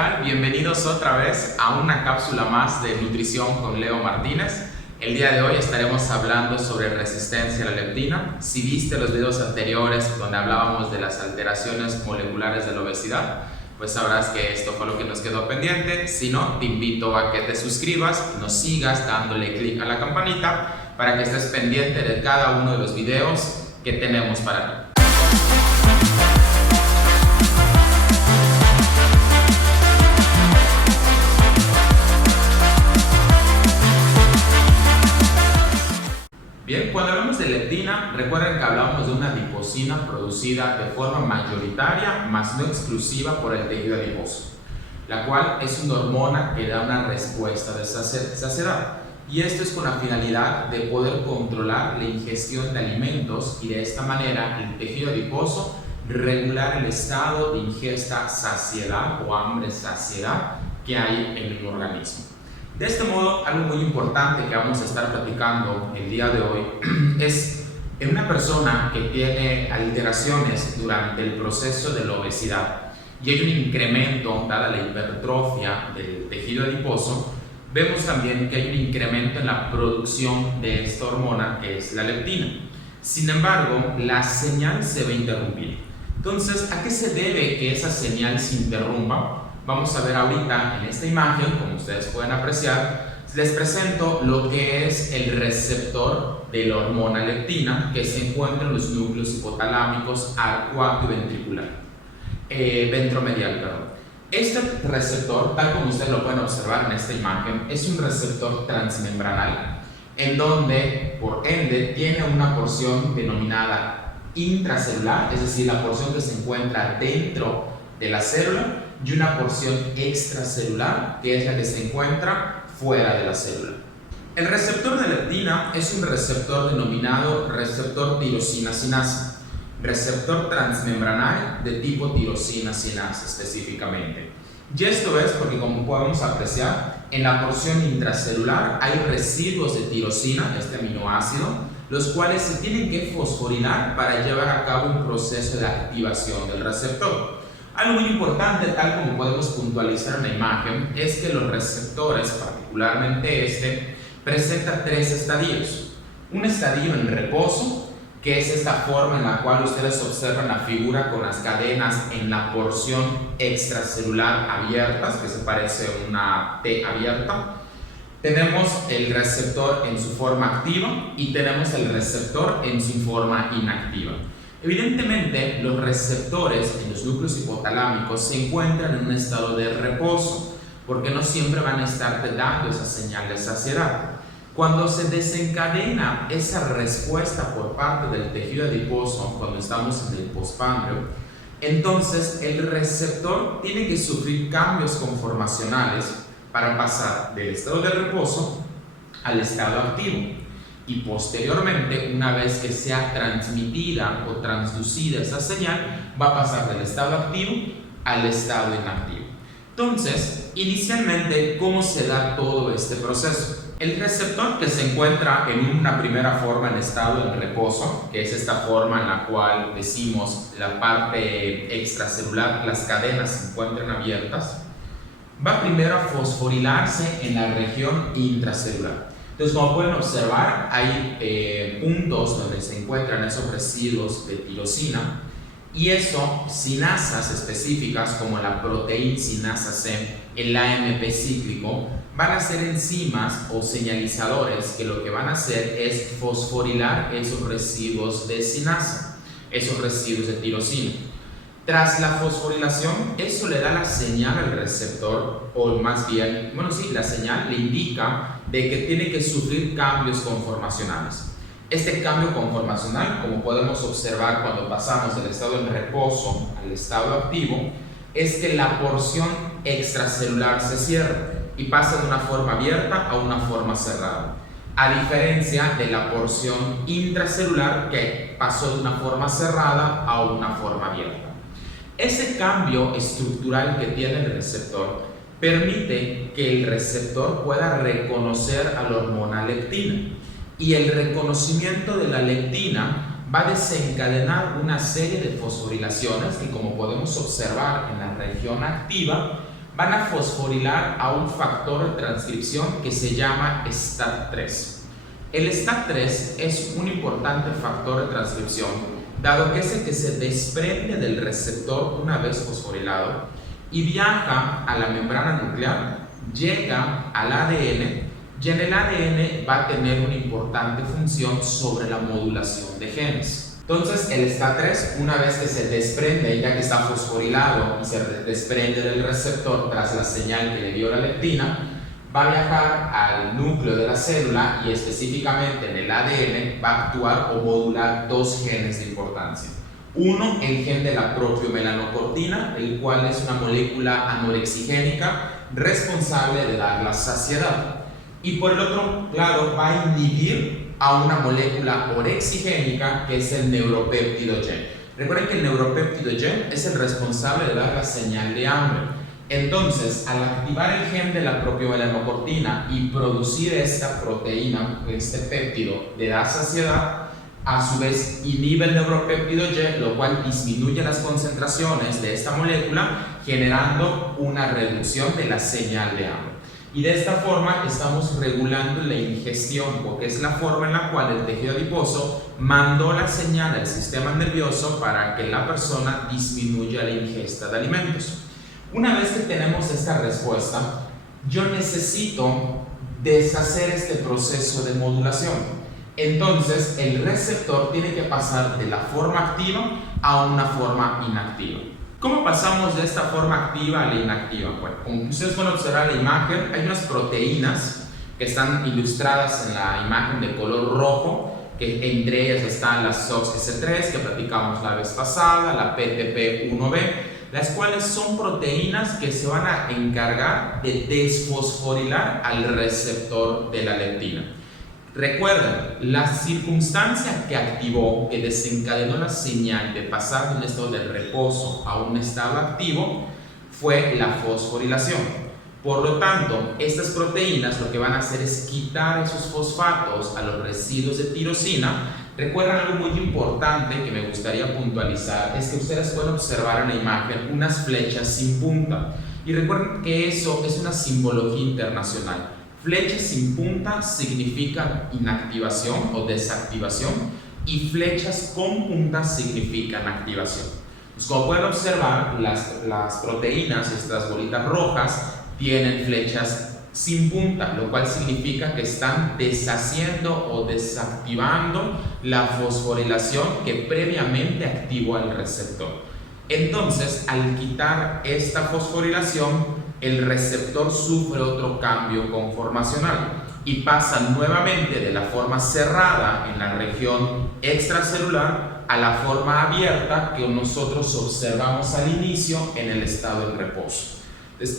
tal? Bienvenidos otra vez a una cápsula más de nutrición con Leo Martínez. El día de hoy estaremos hablando sobre resistencia a la leptina. Si viste los videos anteriores donde hablábamos de las alteraciones moleculares de la obesidad, pues sabrás que esto fue lo que nos quedó pendiente. Si no, te invito a que te suscribas, nos sigas dándole clic a la campanita para que estés pendiente de cada uno de los videos que tenemos para ti. Bien, cuando hablamos de leptina, recuerden que hablamos de una adipocina producida de forma mayoritaria, más no exclusiva por el tejido adiposo, la cual es una hormona que da una respuesta de saciedad. Y esto es con la finalidad de poder controlar la ingestión de alimentos y de esta manera el tejido adiposo regular el estado de ingesta saciedad o hambre-saciedad que hay en el organismo. De este modo, algo muy importante que vamos a estar platicando el día de hoy es en una persona que tiene alteraciones durante el proceso de la obesidad y hay un incremento dada la hipertrofia del tejido adiposo. Vemos también que hay un incremento en la producción de esta hormona que es la leptina. Sin embargo, la señal se va a interrumpir. Entonces, ¿a qué se debe que esa señal se interrumpa? Vamos a ver ahorita en esta imagen, como ustedes pueden apreciar, les presento lo que es el receptor de la hormona leptina que se encuentra en los núcleos hipotalámicos arcuato y ventromedial. Este receptor, tal como ustedes lo pueden observar en esta imagen, es un receptor transmembranal en donde, por ende, tiene una porción denominada intracelular, es decir, la porción que se encuentra dentro de la célula, y una porción extracelular, que es la que se encuentra fuera de la célula. El receptor de leptina es un receptor denominado receptor tirosina-sinasa, receptor transmembranal de tipo tirosina-sinasa específicamente. Y esto es porque, como podemos apreciar, en la porción intracelular hay residuos de tirosina, este aminoácido, los cuales se tienen que fosforilar para llevar a cabo un proceso de activación del receptor. Algo muy importante, tal como podemos puntualizar en la imagen, es que los receptores, particularmente este, presenta tres estadios. Un estadio en reposo, que es esta forma en la cual ustedes observan la figura con las cadenas en la porción extracelular abiertas, que se parece a una T abierta. Tenemos el receptor en su forma activa y tenemos el receptor en su forma inactiva. Evidentemente, los receptores en los núcleos hipotalámicos se encuentran en un estado de reposo, porque no siempre van a estar dando esa señal de saciedad. Cuando se desencadena esa respuesta por parte del tejido adiposo, cuando estamos en el postprandial, entonces el receptor tiene que sufrir cambios conformacionales para pasar del estado de reposo al estado activo. Y posteriormente, una vez que sea transmitida o transducida esa señal, va a pasar del estado activo al estado inactivo. Entonces, inicialmente, ¿cómo se da todo este proceso? El receptor, que se encuentra en una primera forma en estado de reposo, que es esta forma en la cual decimos la parte extracelular, las cadenas se encuentran abiertas, va primero a fosforilarse en la región intracelular. Entonces, como pueden observar, hay puntos donde se encuentran esos residuos de tirosina y eso, sinasas específicas como la proteína sinasa C, el AMP cíclico, van a ser enzimas o señalizadores que lo que van a hacer es fosforilar esos residuos de sinasa, esos residuos de tirosina. Tras la fosforilación, eso le da la señal al receptor, o más bien, la señal le indica de que tiene que sufrir cambios conformacionales. Este cambio conformacional, como podemos observar cuando pasamos del estado en reposo al estado activo, es que la porción extracelular se cierra y pasa de una forma abierta a una forma cerrada, a diferencia de la porción intracelular que pasó de una forma cerrada a una forma abierta. Ese cambio estructural que tiene el receptor permite que el receptor pueda reconocer a la hormona leptina y el reconocimiento de la leptina va a desencadenar una serie de fosforilaciones que, como podemos observar en la región activa, van a fosforilar a un factor de transcripción que se llama STAT3. El STAT3 es un importante factor de transcripción, dado que es el que se desprende del receptor una vez fosforilado y viaja a la membrana nuclear, llega al ADN y en el ADN va a tener una importante función sobre la modulación de genes. Entonces el STAT3, una vez que se desprende, ya que está fosforilado y se desprende del receptor tras la señal que le dio la leptina, va a viajar al núcleo de la célula y específicamente en el ADN va a actuar o modular dos genes de importancia. Uno, el gen de la propiomelanocortina, el cual es una molécula anorexigénica responsable de dar la saciedad. Y por el otro lado va a inhibir a una molécula orexigénica que es el neuropéptido-Y. Recuerden que el neuropéptido-Y es el responsable de dar la señal de hambre. Entonces, al activar el gen de la propiomelanocortina y producir esta proteína, este péptido de dar saciedad, a su vez inhibe el neuropéptido-Y, lo cual disminuye las concentraciones de esta molécula, generando una reducción de la señal de hambre. Y de esta forma estamos regulando la ingestión, porque es la forma en la cual el tejido adiposo mandó la señal al sistema nervioso para que la persona disminuya la ingesta de alimentos. Una vez que tenemos esta respuesta, yo necesito deshacer este proceso de modulación. Entonces, el receptor tiene que pasar de la forma activa a una forma inactiva. ¿Cómo pasamos de esta forma activa a la inactiva? Bueno, como ustedes pueden observar en la imagen, hay unas proteínas que están ilustradas en la imagen de color rojo, que entre ellas están las SOX-S3, que platicamos la vez pasada, la PTP1B, las cuales son proteínas que se van a encargar de desfosforilar al receptor de la leptina. Recuerden, la circunstancia que activó, que desencadenó la señal de pasar de un estado de reposo a un estado activo, fue la fosforilación. Por lo tanto, estas proteínas lo que van a hacer es quitar esos fosfatos a los residuos de tirosina. Recuerden algo muy importante que me gustaría puntualizar, es que ustedes pueden observar en la imagen unas flechas sin punta. Y recuerden que eso es una simbología internacional. Flechas sin punta significan inactivación o desactivación y flechas con punta significan activación. Pues como pueden observar, las proteínas, estas bolitas rojas, tienen flechas sin punta, lo cual significa que están deshaciendo o desactivando la fosforilación que previamente activó al receptor. Entonces, al quitar esta fosforilación, el receptor sufre otro cambio conformacional y pasa nuevamente de la forma cerrada en la región extracelular a la forma abierta que nosotros observamos al inicio en el estado de reposo.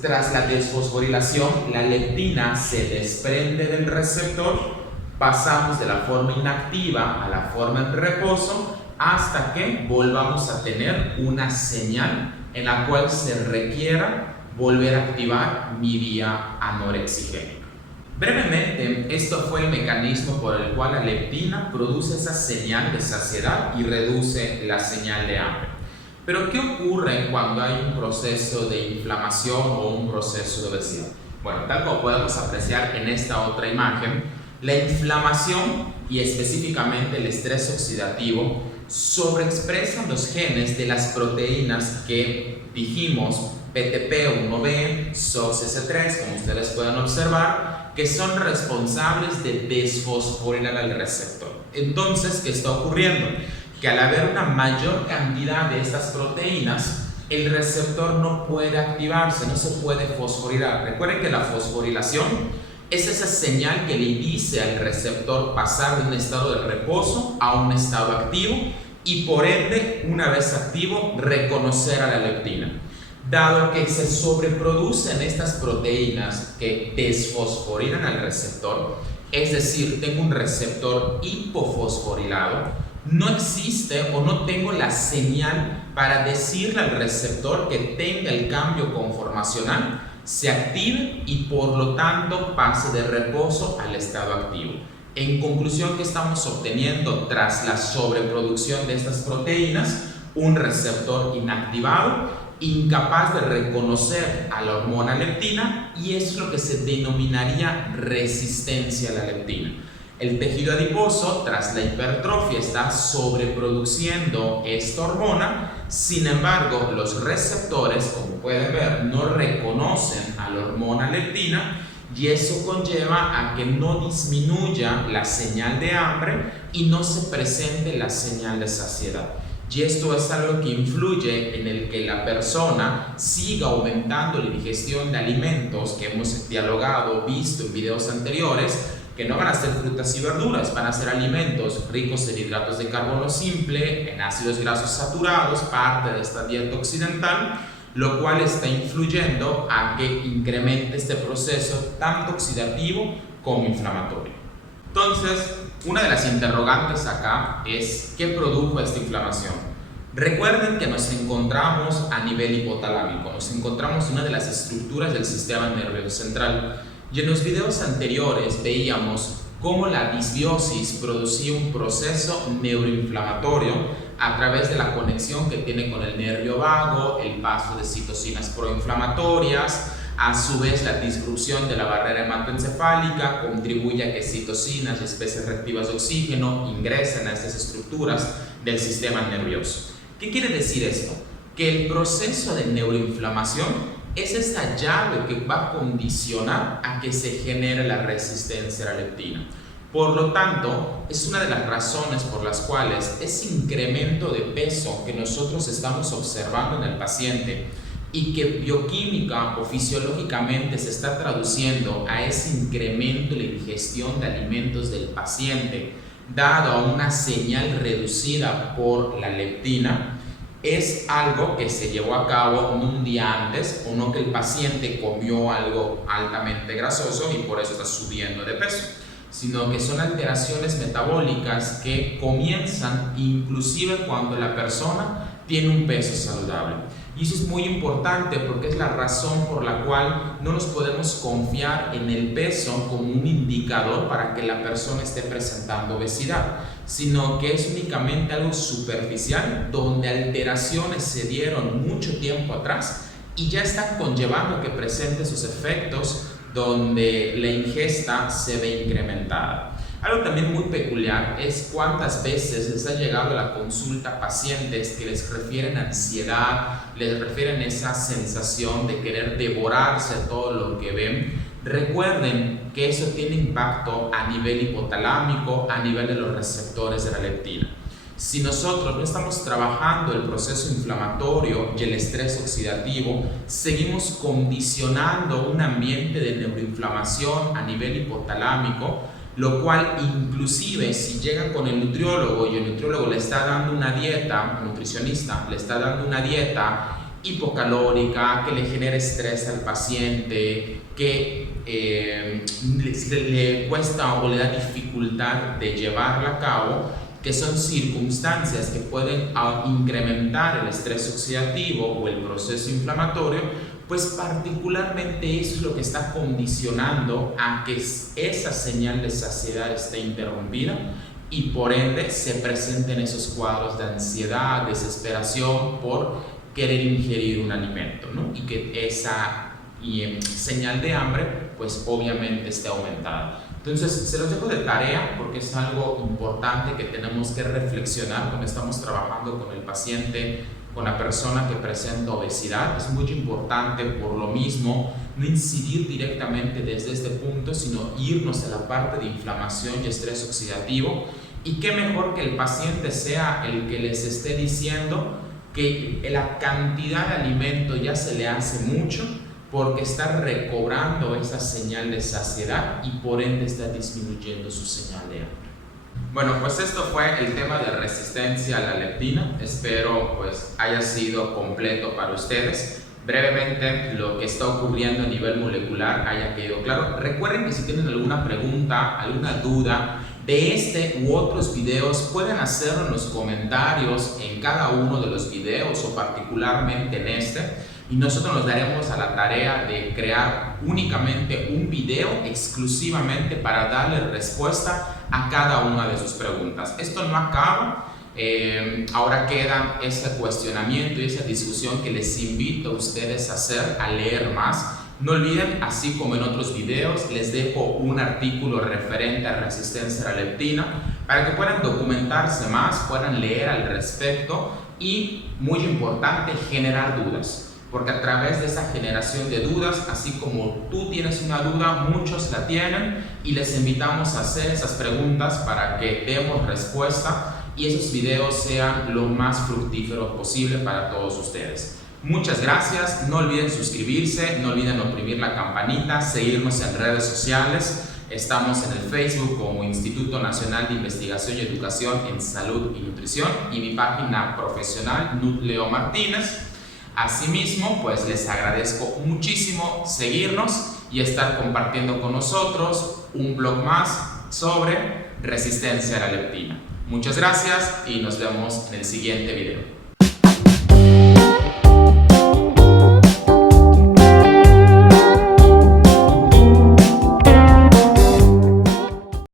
Tras la desfosforilación, la leptina se desprende del receptor, pasamos de la forma inactiva a la forma en reposo hasta que volvamos a tener una señal en la cual se requiera volver a activar mi vía anorexigénica. Brevemente, esto fue el mecanismo por el cual la leptina produce esa señal de saciedad y reduce la señal de hambre. Pero ¿qué ocurre cuando hay un proceso de inflamación o un proceso de obesidad? Bueno, tal como podemos apreciar en esta otra imagen, la inflamación y específicamente el estrés oxidativo sobreexpresan los genes de las proteínas que dijimos PTP1B, SOX-S3, como ustedes pueden observar, que son responsables de desfosforilar al receptor. Entonces, ¿qué está ocurriendo? Que al haber una mayor cantidad de estas proteínas, el receptor no puede activarse, no se puede fosforilar. Recuerden que la fosforilación es esa señal que le dice al receptor pasar de un estado de reposo a un estado activo y por ende, una vez activo, reconocer a la leptina. Dado que se sobreproducen estas proteínas que desfosforilan al receptor, es decir, tengo un receptor hipofosforilado, no existe o no tengo la señal para decirle al receptor que tenga el cambio conformacional, se active y por lo tanto pase de reposo al estado activo. En conclusión, ¿qué estamos obteniendo tras la sobreproducción de estas proteínas? Un receptor inactivado incapaz de reconocer a la hormona leptina, y eso es lo que se denominaría resistencia a la leptina. El tejido adiposo, tras la hipertrofia, está sobreproduciendo esta hormona. Sin embargo, los receptores, como pueden ver, no reconocen a la hormona leptina, y eso conlleva a que no disminuya la señal de hambre y no se presente la señal de saciedad. Y esto es algo que influye en el que la persona siga aumentando la digestión de alimentos que hemos dialogado, visto en videos anteriores, que no van a ser frutas y verduras, van a ser alimentos ricos en hidratos de carbono simple, en ácidos grasos saturados, parte de esta dieta occidental, lo cual está influyendo a que incremente este proceso tanto oxidativo como inflamatorio. Entonces, una de las interrogantes acá es ¿qué produjo esta inflamación? Recuerden que nos encontramos a nivel hipotalámico, nos encontramos en una de las estructuras del sistema nervioso central, y en los videos anteriores veíamos cómo la disbiosis producía un proceso neuroinflamatorio a través de la conexión que tiene con el nervio vago, el paso de citocinas proinflamatorias. A su vez, la disrupción de la barrera hematoencefálica contribuye a que citocinas y especies reactivas de oxígeno ingresen a estas estructuras del sistema nervioso. ¿Qué quiere decir esto? Que el proceso de neuroinflamación es esta llave que va a condicionar a que se genere la resistencia a la leptina. Por lo tanto, es una de las razones por las cuales ese incremento de peso que nosotros estamos observando en el paciente y que bioquímica o fisiológicamente se está traduciendo a ese incremento de la ingestión de alimentos del paciente, dado a una señal reducida por la leptina, es algo que se llevó a cabo no un día antes, o no que el paciente comió algo altamente grasoso y por eso está subiendo de peso, sino que son alteraciones metabólicas que comienzan inclusive cuando la persona tiene un peso saludable. Y eso es muy importante porque es la razón por la cual no nos podemos confiar en el peso como un indicador para que la persona esté presentando obesidad, sino que es únicamente algo superficial donde alteraciones se dieron mucho tiempo atrás y ya están conllevando que presente sus efectos donde la ingesta se ve incrementada. Algo también muy peculiar es cuántas veces les ha llegado a la consulta pacientes que les refieren ansiedad, les refieren esa sensación de querer devorarse todo lo que ven. Recuerden que eso tiene impacto a nivel hipotalámico, a nivel de los receptores de la leptina. Si nosotros no estamos trabajando el proceso inflamatorio y el estrés oxidativo, seguimos condicionando un ambiente de neuroinflamación a nivel hipotalámico, lo cual inclusive si llegan con el nutriólogo y el nutriólogo le está dando una dieta, el nutricionista le está dando una dieta hipocalórica que le genera estrés al paciente, que le cuesta o le da dificultad de llevarla a cabo, que son circunstancias que pueden incrementar el estrés oxidativo o el proceso inflamatorio, pues particularmente eso es lo que está condicionando a que esa señal de saciedad esté interrumpida y por ende se presenten esos cuadros de ansiedad, desesperación por querer ingerir un alimento, ¿no? Y que esa señal de hambre pues obviamente esté aumentada. Entonces se los dejo de tarea porque es algo importante que tenemos que reflexionar cuando estamos trabajando con el paciente, con la persona que presenta obesidad. Es muy importante por lo mismo no incidir directamente desde este punto, sino irnos a la parte de inflamación y estrés oxidativo. Y qué mejor que el paciente sea el que les esté diciendo que la cantidad de alimento ya se le hace mucho, porque está recobrando esa señal de saciedad y por ende está disminuyendo su señal de hambre. Bueno, pues esto fue el tema de resistencia a la leptina. Espero pues haya sido completo para ustedes. Brevemente, lo que está ocurriendo a nivel molecular haya quedado claro. Recuerden que si tienen alguna pregunta, alguna duda de este u otros videos, pueden hacerlo en los comentarios en cada uno de los videos o particularmente en este. Y nosotros nos daremos a la tarea de crear únicamente un video exclusivamente para darle respuesta a cada una de sus preguntas. Esto no acaba, Ahora queda ese cuestionamiento y esa discusión que les invito a ustedes a hacer, a leer más. No olviden, así como en otros videos, les dejo un artículo referente a resistencia a la leptina para que puedan documentarse más, puedan leer al respecto y, muy importante, generar dudas. Porque a través de esa generación de dudas, así como tú tienes una duda, muchos la tienen y les invitamos a hacer esas preguntas para que demos respuesta y esos videos sean lo más fructíferos posible para todos ustedes. Muchas gracias, no olviden suscribirse, no olviden oprimir la campanita, seguirnos en redes sociales. Estamos en el Facebook como Instituto Nacional de Investigación y Educación en Salud y Nutrición y mi página profesional Nutleo Martínez. Asimismo, pues les agradezco muchísimo seguirnos y estar compartiendo con nosotros un blog más sobre resistencia a la leptina. Muchas gracias y nos vemos en el siguiente video.